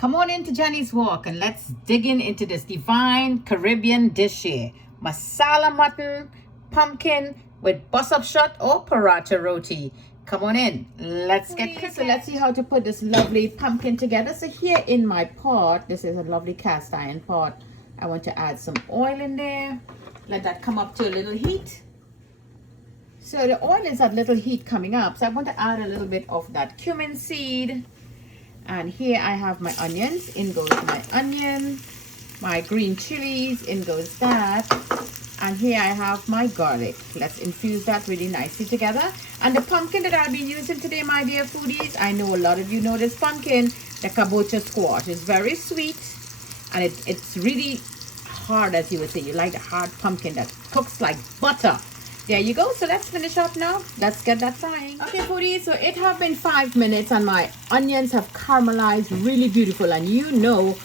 Come on into Jenny's Walk and let's dig into this divine Caribbean dish here. Masala mutton, pumpkin with bus-up shot or PARATA roti. Come on in. Let's get cooking. So let's see how to put this lovely pumpkin together. So here in my pot, this is a lovely cast iron pot. I want to add some oil in there. Let that come up to a little heat. So the oil is at little heat coming up. So I want to add a little bit of that cumin seed. And here I have my onions. In goes my onion. My green chilies. In goes that. And here I have my garlic. Let's infuse that really nicely together. And the pumpkin that I'll be using today, my dear foodies, I know a lot of you know this pumpkin, the kabocha squash. It's very sweet and it's really hard, as you would say. You like the hard pumpkin that cooks like butter. There you go. So let's finish up now. Let's get that frying. Okay, foodies, so it has been 5 minutes and my onions have caramelized really beautiful. And you know,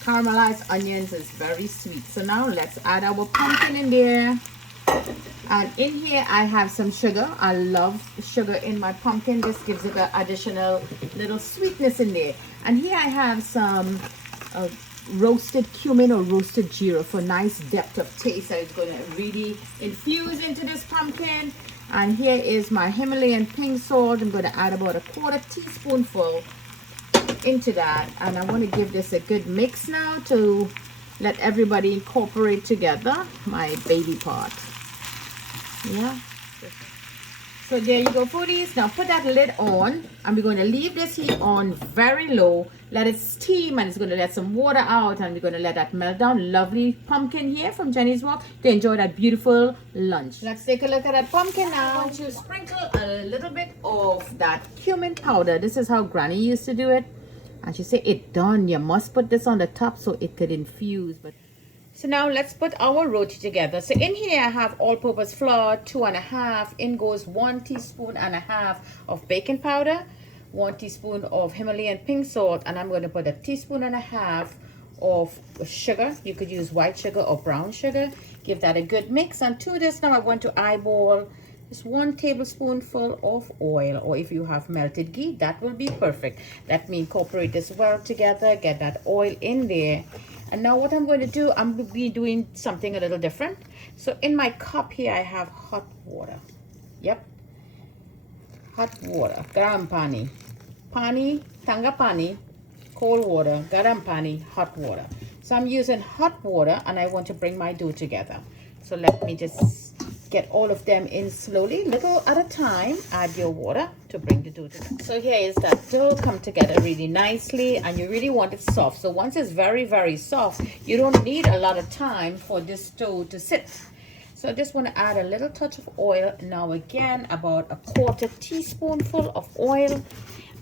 caramelized onions is very sweet. So now let's add our pumpkin in there. And in here I have some sugar. I love sugar in my pumpkin. This gives it an additional little sweetness in there. And here I have some roasted cumin or roasted jeera for nice depth of taste. So it's going to really infuse into this pumpkin. And here is my Himalayan pink salt. I'm going to add about a 1/4 teaspoonful into that, and I want to give this a good mix now to let everybody incorporate together my baby pot. Yeah, so there you go, foodies. Now put that lid on and we're going to leave this heat on very low, let it steam, and it's going to let some water out, and we're going to let that melt down. Lovely pumpkin here from Jenny's Walk to enjoy that beautiful lunch. Let's take a look at that pumpkin now. I want to sprinkle a little bit of that cumin powder. This is how Granny used to do it. And she said, "It done. You must put this on the top so it could infuse." But so now let's put our roti together. So in here I have all-purpose flour, 2.5. In goes 1.5 teaspoons of baking powder, 1 teaspoon of Himalayan pink salt, and I'm going to put 1.5 teaspoons of sugar. You could use white sugar or brown sugar. Give that a good mix. And to this now I want to eyeball just 1 tablespoonful of oil, or if you have melted ghee, that will be perfect. Let me incorporate this well together, get that oil in there. And now what I'm going to do, I'm going to be doing something a little different. So in my cup here I have hot water. Yep, hot water, garam pani, tanga pani, cold water, garam pani, hot water. So I'm using hot water and I want to bring my dough together. So let me just get all of them in slowly, little at a time. Add your water to bring the dough together. So here is that dough come together really nicely, and you really want it soft. So once it's very, very soft, you don't need a lot of time for this dough to sit. So I just want to add a little touch of oil. Now again, about a 1/4 teaspoonful of oil.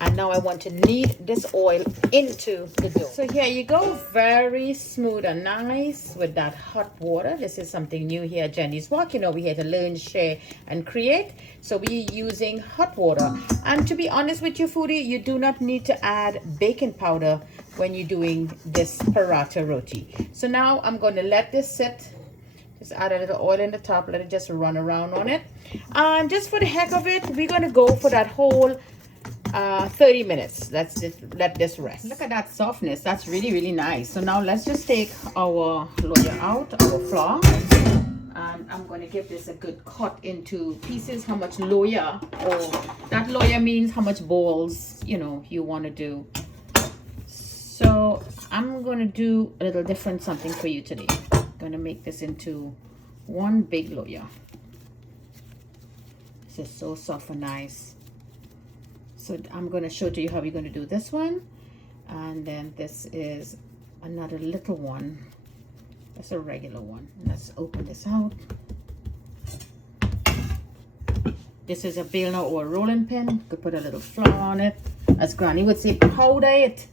And now I want to knead this oil into the dough. So here you go, very smooth and nice with that hot water. This is something new here at Jenny's Walk. You know, we're here to learn, share, and create. So we're using hot water. And to be honest with you, foodie, you do not need to add baking powder when you're doing this PARATA roti. So now I'm going to let this sit. Just add a little oil in the top, let it just run around on it. And just for the heck of it, we're going to go for that whole 30 minutes. Let's just let this rest. Look at that softness. That's really, really nice. So now let's just take our loya out, our flour, and I'm going to give this a good cut into pieces. How much loya, or that loya means how much balls, you know, you want to do. So I'm going to do a little different something for you today. I'm going to make this into one big loya. This is so soft and nice. So I'm going to show to you how we're going to do this one. And then this is another little one. That's a regular one. Let's open this out. This is a baler or a rolling pin. You could put a little flour on it. As Granny would say, powder it.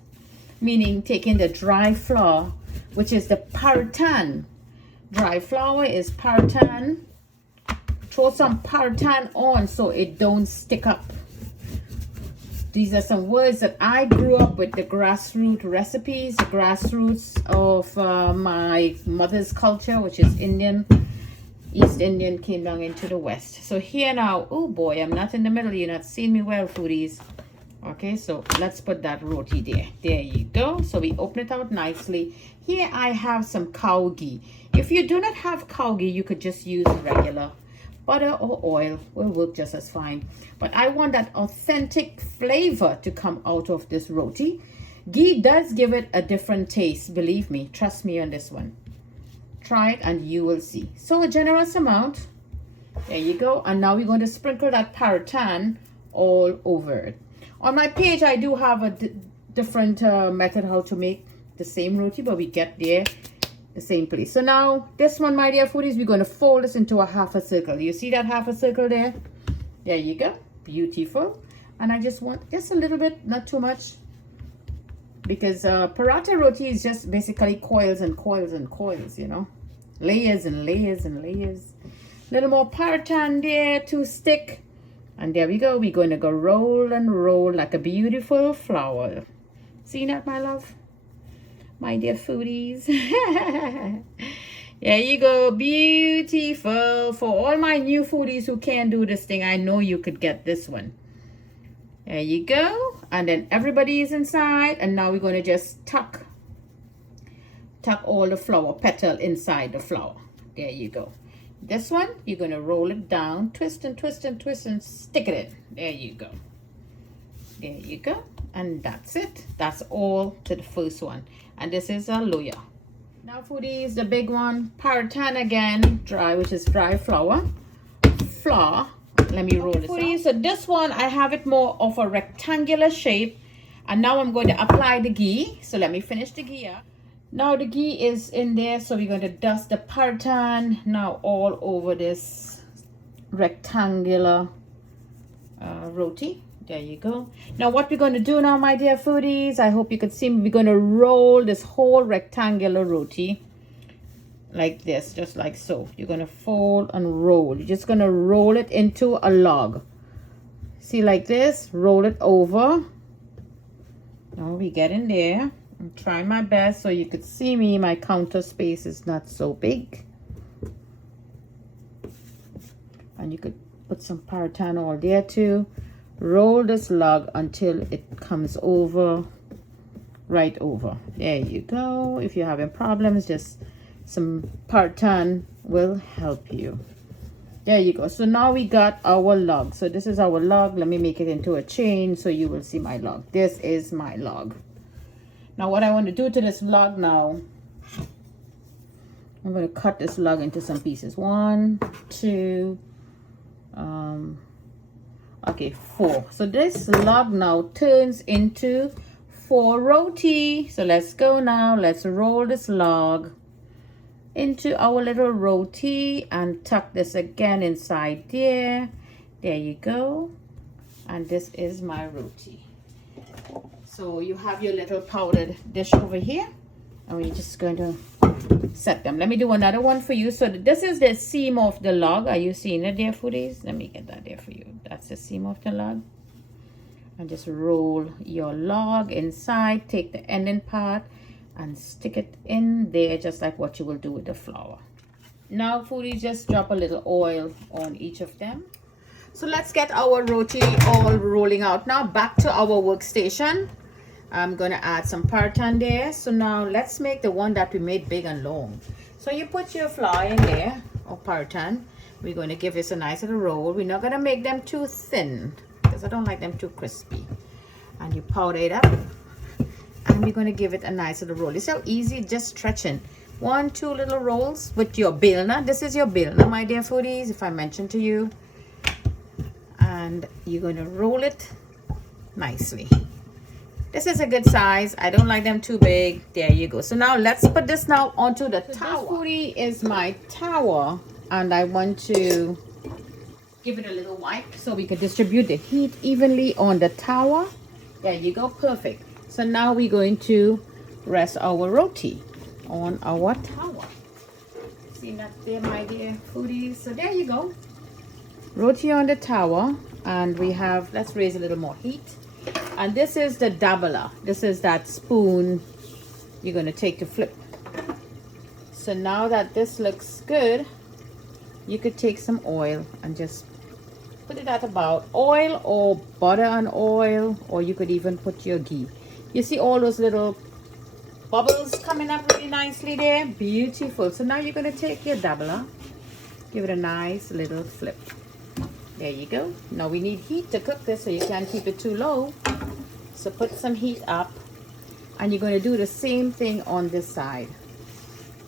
Meaning taking the dry flour, which is the paratan. Dry flour is paratan. Throw some paratan on so it don't stick up. These are some words that I grew up with, the grassroots recipes, the grassroots of my mother's culture, which is Indian. East Indian came down into the West. So here now, oh boy, I'm not in the middle. You're not seeing me well, foodies. Okay, so let's put that roti there. There you go. So we open it out nicely. Here I have some cow ghee. If you do not have cow ghee, you could just use regular butter or oil. Will work just as fine. But I want that authentic flavor to come out of this roti. Ghee does give it a different taste. Believe me. Trust me on this one. Try it and you will see. So a generous amount. There you go. And now we're going to sprinkle that PARATA all over it. On my page, I do have a different method how to make the same roti, but we get there the same place. So now this one, my dear foodies, we're going to fold this into a half a circle. You see that half a circle there? There you go. Beautiful. And I just want just a little bit, not too much, because paratha roti is just basically coils and coils and coils, you know, layers and layers and layers. Little more paratha there to stick. And there we go. We're going to go roll and roll like a beautiful flower. See that, my love? My dear foodies. There you go. Beautiful. For all my new foodies who can't do this thing, I know you could get this one. There you go. And then everybody is inside. And now we're going to just tuck all the flower petal inside the flower. There you go. This one, you're going to roll it down, twist and twist and twist and stick it in. There you go. There you go. And that's it. That's all to the first one. And this is a loya. Now foodies, the big one, paratha again, dry, which is dry flour. Flour. Let me roll this out. So this one, I have it more of a rectangular shape. And now I'm going to apply the ghee. So let me finish the ghee up. Now the ghee is in there, so we're going to dust the paratha now all over this rectangular roti. There you go. Now what we're going to do now, my dear foodies, I hope you could see me. We're going to roll this whole rectangular roti like this, just like so. You're going to fold and roll. You're just going to roll it into a log. See, like this, roll it over. Now we get in there. I'm trying my best so you could see me. My counter space is not so big. And you could put some paratha all there too. Roll this log until it comes over, right over. There you go. If you're having problems, just some paratha will help you. There you go. So now we got our log. So this is our log. Let me make it into a chain so you will see my log. This is my log. Now what I want to do to this log now, I'm going to cut this log into some pieces. 1, 2, okay, 4. So this log now turns into 4 roti. So let's go now. Let's roll this log into our little roti and tuck this again inside there. There you go. And this is my roti. So you have your little powdered dish over here, and we're just going to set them. Let me do another one for you. So this is the seam of the log. Are you seeing it there, foodies? Let me get that there for you. That's the seam of the log. And just roll your log inside. Take the ending part and stick it in there, just like what you will do with the flour. Now, foodies, just drop a little oil on each of them. So let's get our roti all rolling out. Now back to our workstation. I'm going to add some paratha there. So now let's make the one that we made big and long. So you put your flour in there, or paratha. We're going to give this a nice little roll. We're not going to make them too thin because I don't like them too crispy. And you powder it up. And we're going to give it a nice little roll. You see how easy, just stretching. 1, 2 little rolls with your bilna. This is your bilna, my dear foodies, if I mentioned to you. And you're going to roll it nicely. This is a good size. I don't like them too big. There you go. So now let's put this now onto the tower. This foodie is my tower, and I want to give it a little wipe so we can distribute the heat evenly on the tower. There you go. Perfect. So now we're going to rest our roti on our tower. See that there, my dear foodies? So there you go. Roti on the tower, and we have, let's raise a little more heat. And this is the dabbler. This is that spoon you're going to take to flip. So now that this looks good, you could take some oil and just put it at about oil or butter and oil, or you could even put your ghee. You see all those little bubbles coming up really nicely there? Beautiful. So now you're going to take your dabbler, give it a nice little flip. There you go. Now we need heat to cook this, so you can't keep it too low. So put some heat up, and you're going to do the same thing on this side.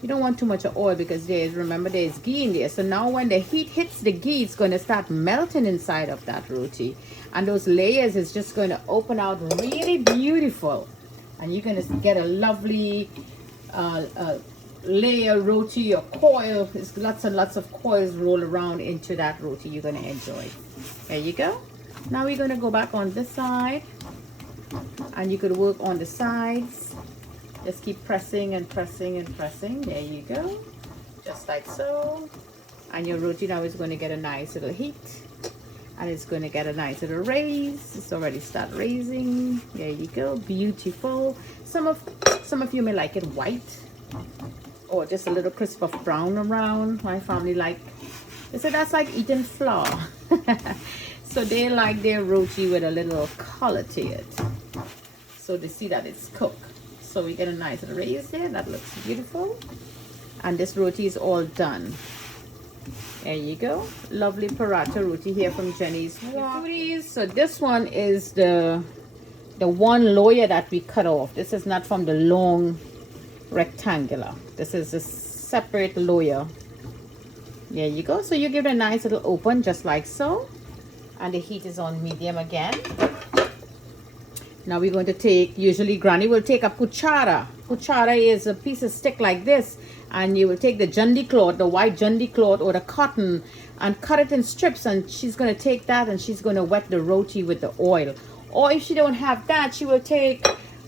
You don't want too much of oil because remember there's ghee in there. So now when the heat hits the ghee, it's going to start melting inside of that roti. And those layers is just going to open out really beautiful. And you're going to get a lovely layer roti or coil. There's lots and lots of coils roll around into that roti you're going to enjoy. There you go. Now we're going to go back on this side. And you could work on the sides. Just keep pressing and pressing and pressing. There you go. Just like so. And your roti now is going to get a nice little heat. And it's going to get a nice little raise. It's already start raising. There you go. Beautiful. Some of you may like it white, or just a little crisp of brown around. My family they said that's like eating flour. So they like their roti with a little color to it. So they see that it's cooked. So we get a nice little raise there. That looks beautiful. And this roti is all done. There you go. Lovely paratha roti here from Jenny's Foodies. So this one is the one lower that we cut off. This is not from the long rectangular. This is a separate lower. There you go. So you give it a nice little open just like so. And the heat is on medium again. Now we're going to take, usually Granny will take a kuchara. Kuchara is a piece of stick like this, and you will take the jundi cloth, the white jundi cloth or the cotton, and cut it in strips, and she's going to take that and she's going to wet the roti with the oil. Or if she don't have that, she will take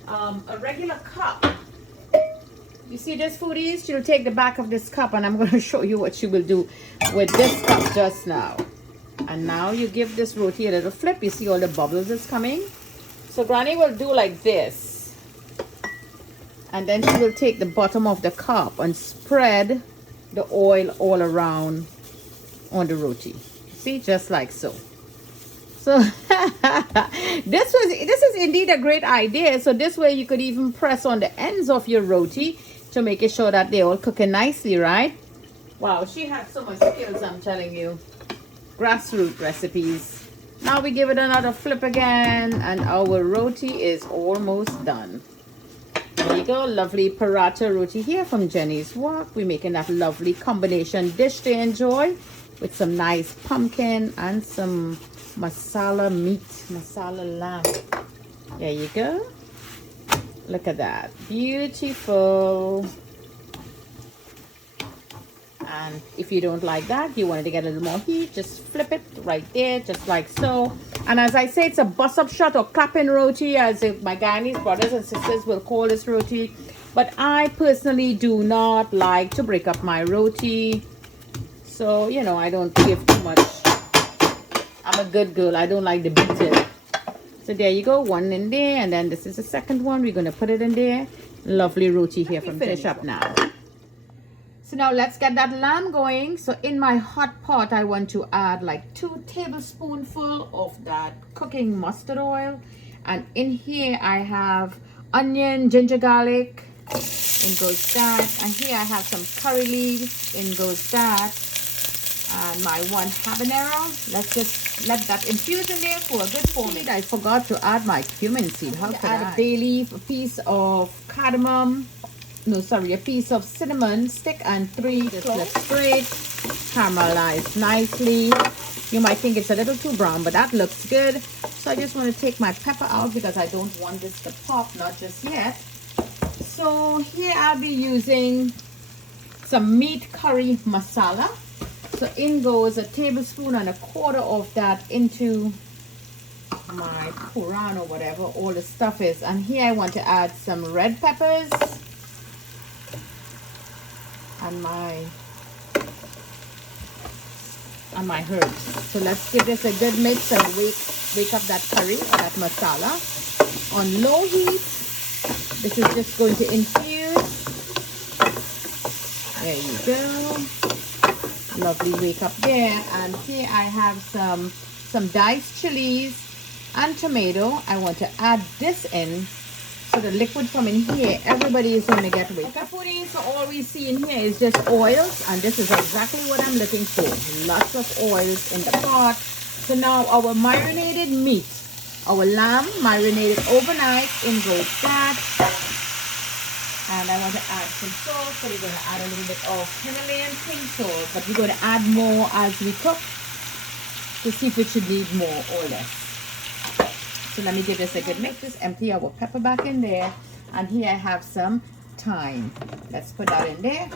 a regular cup. You see this, foodies? She'll take the back of this cup, and I'm going to show you what she will do with this cup just now. And now you give this roti a little flip. You see all the bubbles is coming? So Granny will do like this, and then she will take the bottom of the cup and spread the oil all around on the roti. See, just like so. So this is indeed a great idea. So this way you could even press on the ends of your roti to make sure that they're all cooking nicely, right? Wow, she had so much skills, I'm telling you. Grassroots recipes. Now we give it another flip again, and our roti is almost done. There you go. Lovely paratha roti here from Jenny's Wok. We're making that lovely combination dish to enjoy with some nice pumpkin and some masala meat, masala lamb. There you go. Look at that. Beautiful. And if you don't like that, you wanted to get a little more heat, just flip it right there, just like so. And as I say, it's a bus-up shot or clapping roti, as if my Guyanese brothers and sisters will call this roti. But I personally do not like to break up my roti. So, you know, I don't give too much. I'm a good girl. I don't like to beat it. So there you go. One in there. And then this is the second one. We're going to put it in there. Lovely roti here from Finish Up now. So now let's get that lamb going. So in my hot pot, I want to add like 2 tablespoonfuls of that cooking mustard oil. And in here I have onion, ginger, garlic. In goes that. And here I have some curry leaves. In goes that. And my 1 habanero. Let's just let that infuse in there for a good 4 minutes. I forgot to add my cumin seed. How could I? Add a bay leaf, a piece of cardamom. No, sorry, a piece of cinnamon stick and 3 cloves. Let's spray it. Caramelize nicely. You might think it's a little too brown, but that looks good. So I just want to take my pepper out because I don't want this to pop, not just yet. So here I'll be using some meat curry masala. So in goes a tablespoon and a quarter of that into my Quran or whatever all the stuff is. And here I want to add some red peppers. And my herbs. So let's give this a good mix and wake up that curry or that masala on low heat. This is just going to infuse. There you go. Lovely wake up there. And here I have some some diced chilies and tomato. I want to add this in. So the liquid from in here, everybody is going to get with. Okay, foodies, so all we see in here is just oils, and this is exactly what I'm looking for. Lots of oils in the pot. So now our marinated meat, our lamb marinated overnight in roast fat. And I want to add some salt, so we're going to add a little bit of Himalayan pink salt, but we're going to add more as we cook to see if it should need more or less. So let me give this a good mix. Just empty our pepper back in there. And here I have some thyme. Let's put that in there.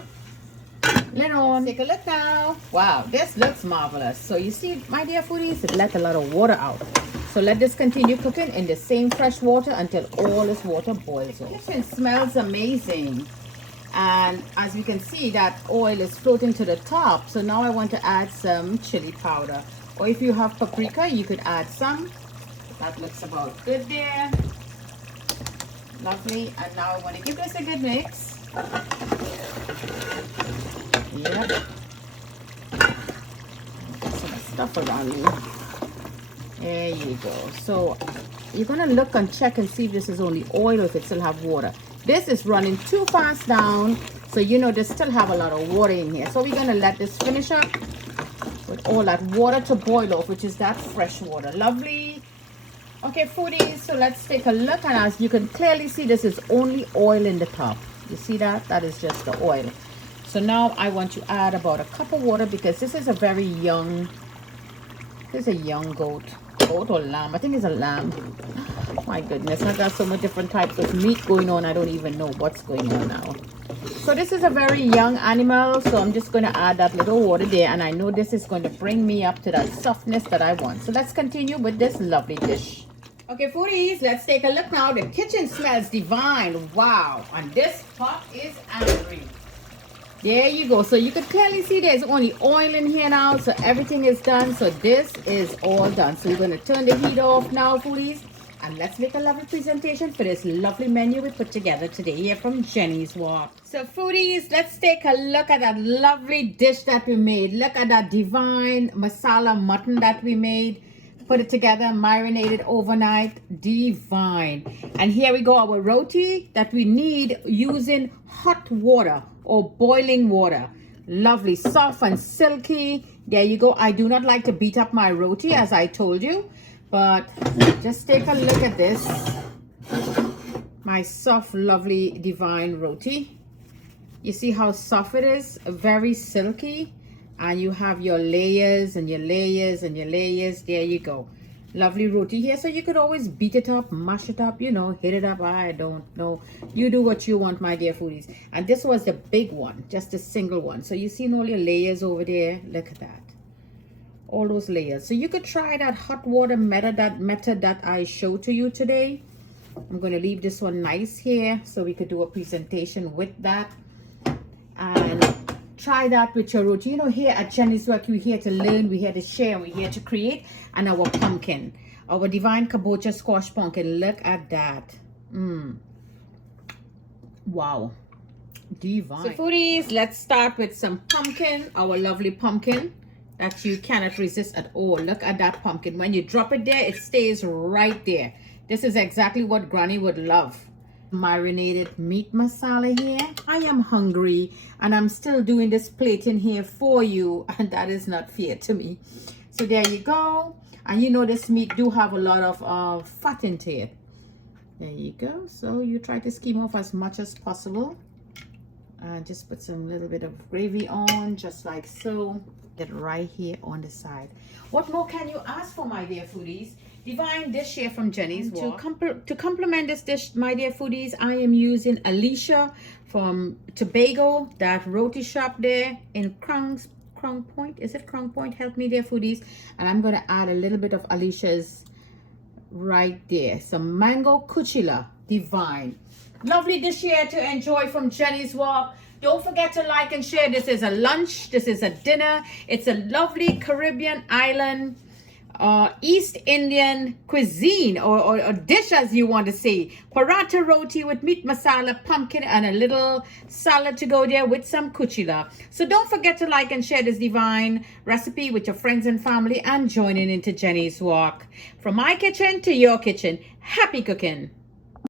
Lid on. Take a look now. Wow, this looks marvelous. So you see, my dear foodies, it let a lot of water out. So let this continue cooking in the same fresh water until all this water boils off. The kitchen smells amazing. And as we can see, that oil is floating to the top. So now I want to add some chili powder. Or if you have paprika, you could add some. That looks about good there. Lovely. And now I want to give this a good mix. Yep. Put some stuff around me. There you go. So you're going to look and check and see if this is only oil or if it still have water. This is running too fast down. So you know they still have a lot of water in here. So we're going to let this finish up with all that water to boil off, which is that fresh water. Lovely. Okay, foodies, so let's take a look, and as you can clearly see, this is only oil in the top. You see that? That is just the oil. So now I want to add about a cup of water because this is a very young, this is a young goat or lamb. I think it's a lamb. My goodness, I've got so many different types of meat going on. I don't even know what's going on now. So this is a very young animal, so I'm just going to add that little water there, and I know this is going to bring me up to that softness that I want. So let's continue with this lovely dish. Okay, foodies, let's take a look now. The kitchen smells divine. Wow. And this pot is angry. There you go. So you can clearly see there's only oil in here now. So everything is done. So this is all done. So we're going to turn the heat off now, foodies. And let's make a lovely presentation for this lovely menu we put together today here from Jenny's Walk. So foodies, let's take a look at that lovely dish that we made. Look at that divine masala mutton that we made. Put it together, marinated overnight, divine. And here we go, our roti that we need using hot water or boiling water. Lovely, soft and silky. There you go. I do not like to beat up my roti, as I told you, but just take a look at this. My soft, lovely, divine roti. You see how soft it is? Very silky. And you have your layers and your layers and your layers. There you go. Lovely roti here. So you could always beat it up, mash it up, you know, hit it up. I don't know. You do what you want, my dear foodies. And this was the big one, just a single one. So you see all your layers over there. Look at that. All those layers. So you could try that hot water method that I showed to you today. I'm going to leave this one nice here so we could do a presentation with that. And try that with your roti. You know, here at Jenny's Work, we're here to learn, we're here to share, we're here to create. And our pumpkin, our divine kabocha squash pumpkin. Look at that. Wow. Divine. So foodies, let's start with some pumpkin, our lovely pumpkin that you cannot resist at all. Look at that pumpkin. When you drop it there, it stays right there. This is exactly what Granny would love. Marinated meat masala here. I am hungry and I'm still doing this plating here for you, and that is not fair to me. So there you go. And you know this meat do have a lot of fat into it. There you go. So you try to skim off as much as possible. Just put some little bit of gravy on, just like so. Get right here on the side. What more can you ask for, my dear foodies? Divine dish here from Jenny's Walk. To complement this dish, my dear foodies, I am using Alicia from Tobago, that roti shop there in Crown Point. Is it Crown Point? Help me, dear foodies. And I'm going to add a little bit of Alicia's right there. Some mango cuchilla, divine. Lovely dish here to enjoy from Jenny's Walk. Don't forget to like and share. This is a lunch. This is a dinner. It's a lovely Caribbean island East Indian cuisine or dish as you want to say. Paratha roti with meat masala, pumpkin, and a little salad to go there with some kuchila. So don't forget to like and share this divine recipe with your friends and family and join in into Jenny's walk. From my kitchen to your kitchen, happy cooking.